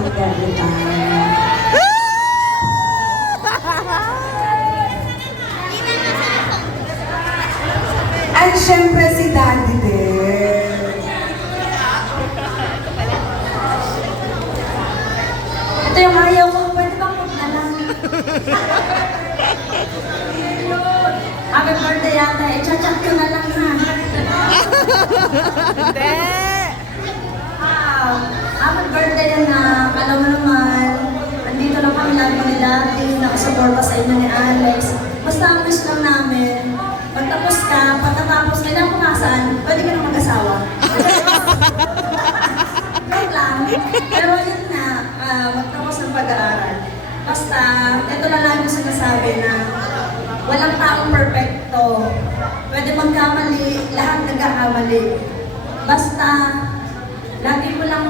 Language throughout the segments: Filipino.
ating kapitan. At syempre si Daddy din. Ito yung ayaw ko, pwede bang huwag na lang? Happy birthday yata, i-chat ko na lang ha. Hindi! Happy birthday na, alam mo naman, andito lang kami lagi ni Daddy, nakasuporta sa inyo ni Alex. Basta ang wish lang namin, pagtapos ka, pagkatapos kinabukasan, pwede ka na mag-asawa. Joke lang. Pero yun na, magtapos ng pag-aaral. Basta, ito lang lagi ko sinasabi na walang taong perfecto. Pwede magkamali, lahat nagkakamali. Basta, lagi mo lang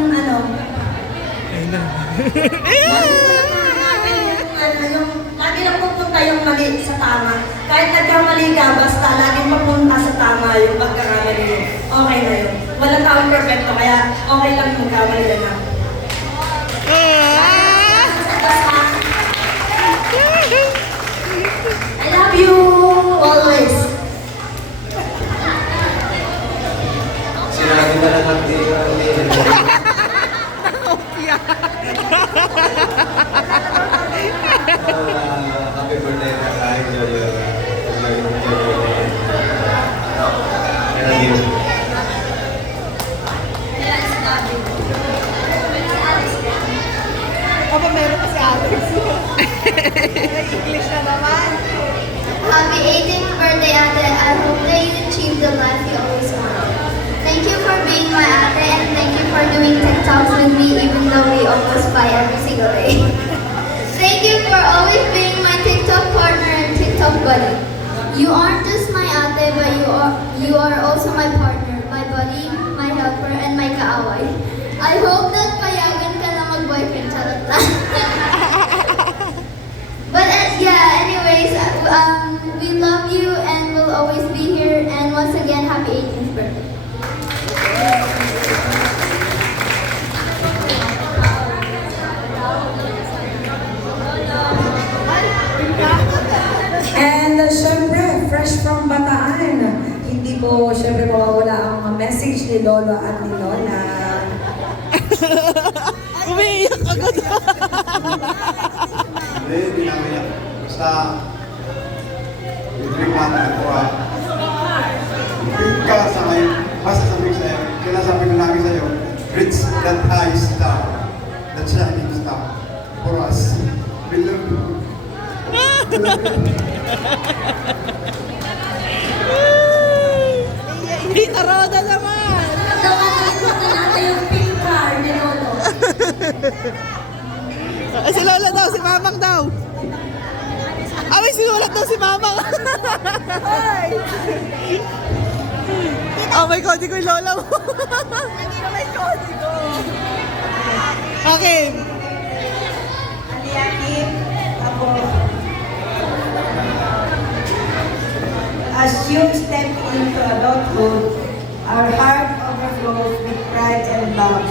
lagi lang pupunta yung mali sa tama. Kahit nagkamali ka, basta lagi mapunta sa tama yung pagkakamali mo. Okay na yun. Walang taong perfecto, kaya okay lang yung magkamali lang ako. I love you always. Sinabi na lang ang happy birthday na kahit yun. Thank you. Aba, meron pa si Alex. English na naman. Happy 18th birthday, Ate. I hope that you achieve the life you always wanted. Thank you for being my ate and thank you for doing TikToks with me even though we almost fight every single day. Thank you for always being my TikTok partner and TikTok buddy. You aren't just my ate, but you are also my partner, my buddy, my helper, and my kaaway. I hope that payagan ka na mag-boyfriend. Charot lang. But yeah, anyways, we love you and we'll always be here. And once again, happy 18th birthday. And syempre, fresh from Bataan, hindi po syempre mawawala ang message ni Lolo at ni Lola. Umiiyak agad. Hindi namin. Basta, i-drink natin ito drink ka sa ngayon. Basta sabihin sa'yo, kinasabi ko lagi sa'yo, reach that high star, that shining star for us. We love you. Tita Roda naman. Natin yung pink car ni Lolo. Si Lola daw, si Mamang daw. Ay, sinulat daw si Mamang. Oh, may kodi ko yung Lola mo. Hindi na may kodi ko. Okay. Aliakin, ako. As you step into adulthood, our heart overflows with pride and love.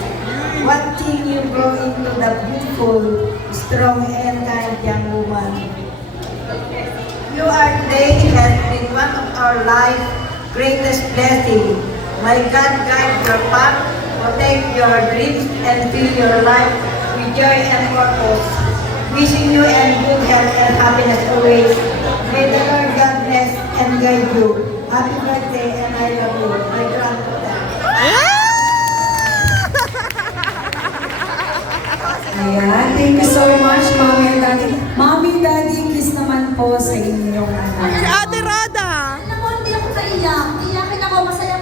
Wanting you grow into the beautiful, strong, and kind young woman. You are today has been one of our life's greatest blessings. May God guide your path, protect your dreams, and fill your life with joy and purpose. Wishing you and good health and happiness always. May the Lord God bless and guide you. Happy birthday and I love you. My grandmother. Ayan, thank you so much, Mommy and Daddy. Mommy, Daddy, kiss naman po sa inyong Si anak. Ate Roda. Alam mo, hindi ako naiyak. Iyakin ako. Masaya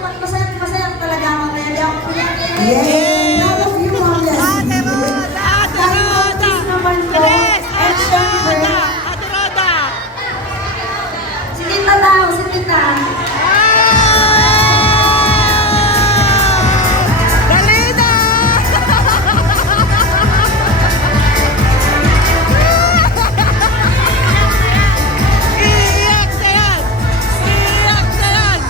talaga ako. Kaya hindi ako iyakin. Yay! Proud of you, Mommy. Ate Roda. Ate Roda. Kiss naman po. Tres. And syempre, Ate Roda. si Tita daw, si Tita. Dali na. Iiyak na yan. Iiyak na yan.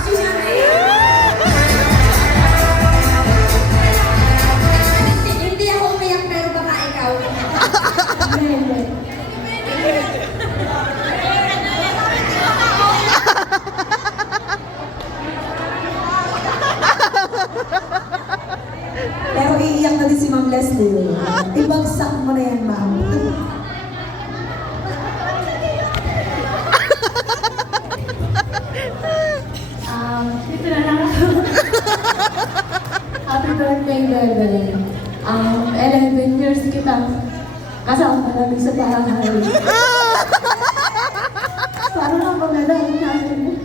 you. Ibagsak mo na yan, ma'am. Dito na lang ako. Happy birthday, Bebe. 11 years kita kasama namin sa bahay. Parang ang magandang namin.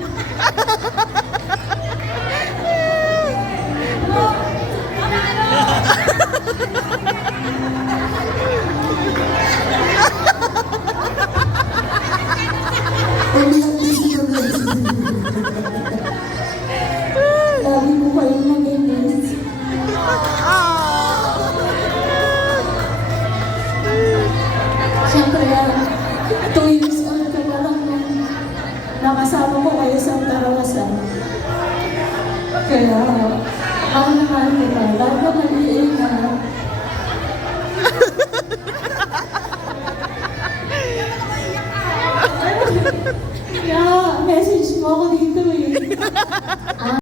Lagi ko kayong mag-miss. Siyempre, 2 years old ka pa lang nung nakasama ko kayo sa Tarawasan. Kaya, mahal na mahal kita. Lalo na mag-iingat. Kaya, message mo ako dito eh.